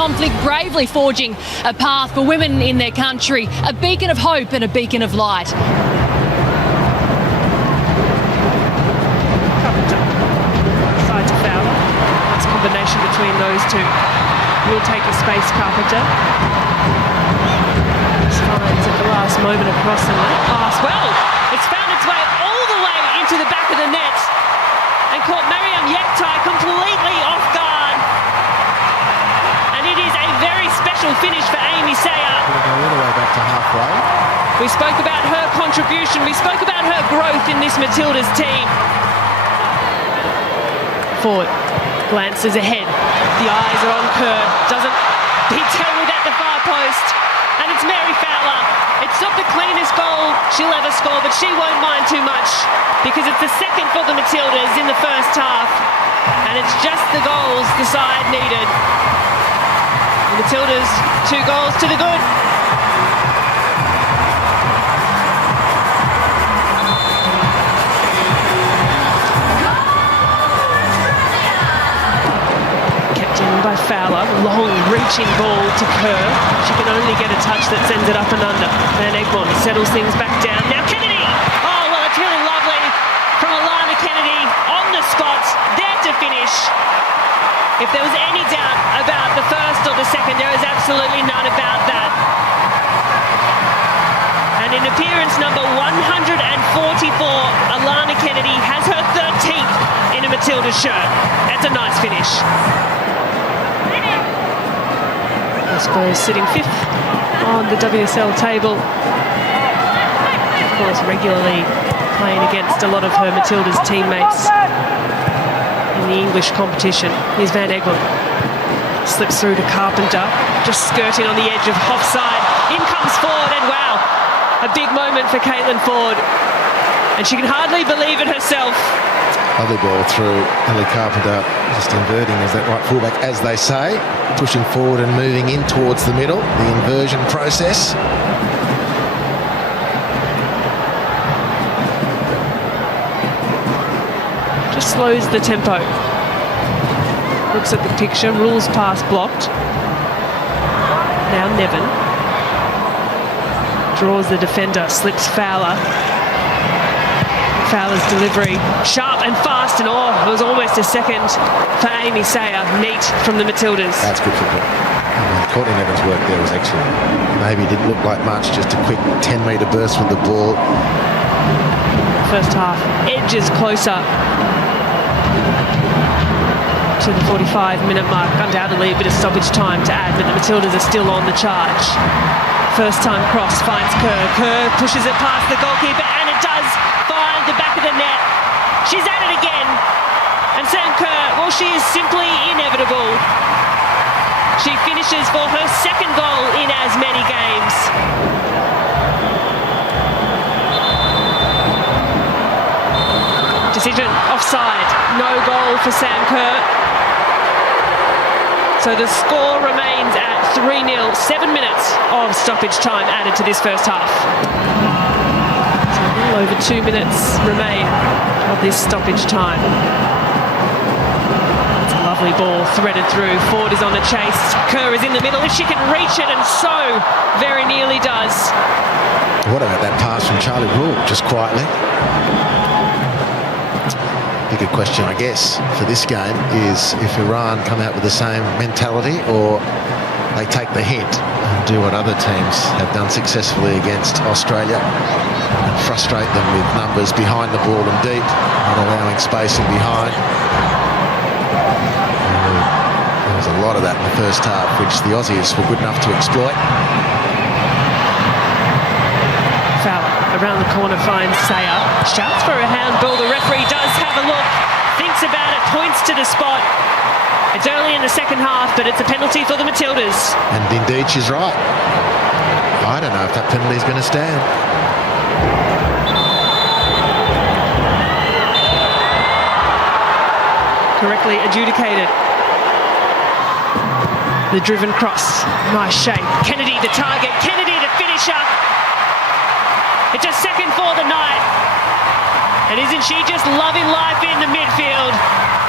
conflict, bravely forging a path for women in their country, a beacon of hope and a beacon of light. Side to Fowler. Nice combination between those two. Will take a space, Carpenter. Finds at the last moment across and that pass. Well, it's found its way all the way into the back of the net and caught Mariam Yektai completely off guard. And it is a very special finish for Amy Sayer. Going to go all the way back to halfway. We spoke about her contribution. We spoke about her growth in this Matildas team. Ford glances ahead. The eyes are on Kerr. Doesn't detail it at the far post. And it's Mary Fowler. It's not the cleanest goal she'll ever score, but she won't mind too much because it's the second for the Matildas in the first half. And it's just the goals the side needed. The Matildas, 2 goals to the good. By Fowler, long reaching ball to Kerr. She can only get a touch that sends it up and under. Van Egmond settles things back down. Now Kennedy! Oh, well, it's really lovely from Alana Kennedy on the spot, there to finish. If there was any doubt about the first or the second, there is absolutely none about that. And in appearance number 144, Alana Kennedy has her 13th in a Matilda shirt. That's a nice finish. Spurs sitting 5th on the WSL table. Of course, regularly playing against a lot of her Matildas teammates in the English competition. Here's Van Egmond. Slips through to Carpenter, just skirting on the edge of offside. In comes Ford, and wow, a big moment for Caitlin Ford. And she can hardly believe it herself. Lovely ball through Ellie Carpenter, just inverting as that right fullback, as they say, pushing forward and moving in towards the middle, the inversion process. Just slows the tempo. Looks at the picture, rules pass blocked. Now Nevin draws the defender, slips Fowler. Fowler's delivery, sharp and fast, and oh, it was almost a second for Amy Sayer. Neat from the Matildas. That's good football. Courtney Nevin's work there was excellent. Maybe didn't look like much, just a quick 10-metre burst with the ball. First half edges closer to the 45-minute mark. Undoubtedly a bit of stoppage time to add, but the Matildas are still on the charge. First time cross finds Kerr. Kerr pushes it past the goalkeeper, and it does find the back of the net. She's at it again. And Sam Kerr, well, she is simply inevitable. She finishes for her second goal in as many games. Decision offside. No goal for Sam Kerr. So the score remains at 3-0. 7 minutes of stoppage time added to this first half. So a little over 2 minutes remain of this stoppage time. It's a lovely ball threaded through. Ford is on the chase. Kerr is in the middle if she can reach it, and so very nearly does. What about that pass from Charlie Rule, just quietly? Bigger question, I guess, for this game is if Iran come out with the same mentality, or they take the hint and do what other teams have done successfully against Australia and frustrate them with numbers behind the ball and deep, not allowing space in behind. There was a lot of that in the first half, which the Aussies were good enough to exploit. Fowler around the corner finds Sayer. Shouts for a handball. The referee does have a look, thinks about it, points to the spot. It's early in the second half, but it's a penalty for the Matildas. And indeed, she's right. I don't know if that penalty is going to stand. Correctly adjudicated. The driven cross. Nice shape. Kennedy the target. Kennedy the finisher. It's a second for the night. And isn't she just loving life in the midfield?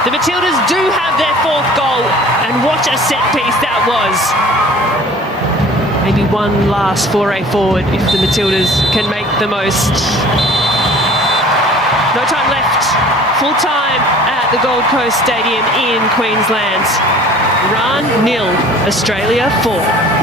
The Matildas do have their fourth goal, and what a set piece that was. Maybe one last foray forward if the Matildas can make the most. No time left. Full time at the Gold Coast Stadium in Queensland. Iran 0, Australia 4.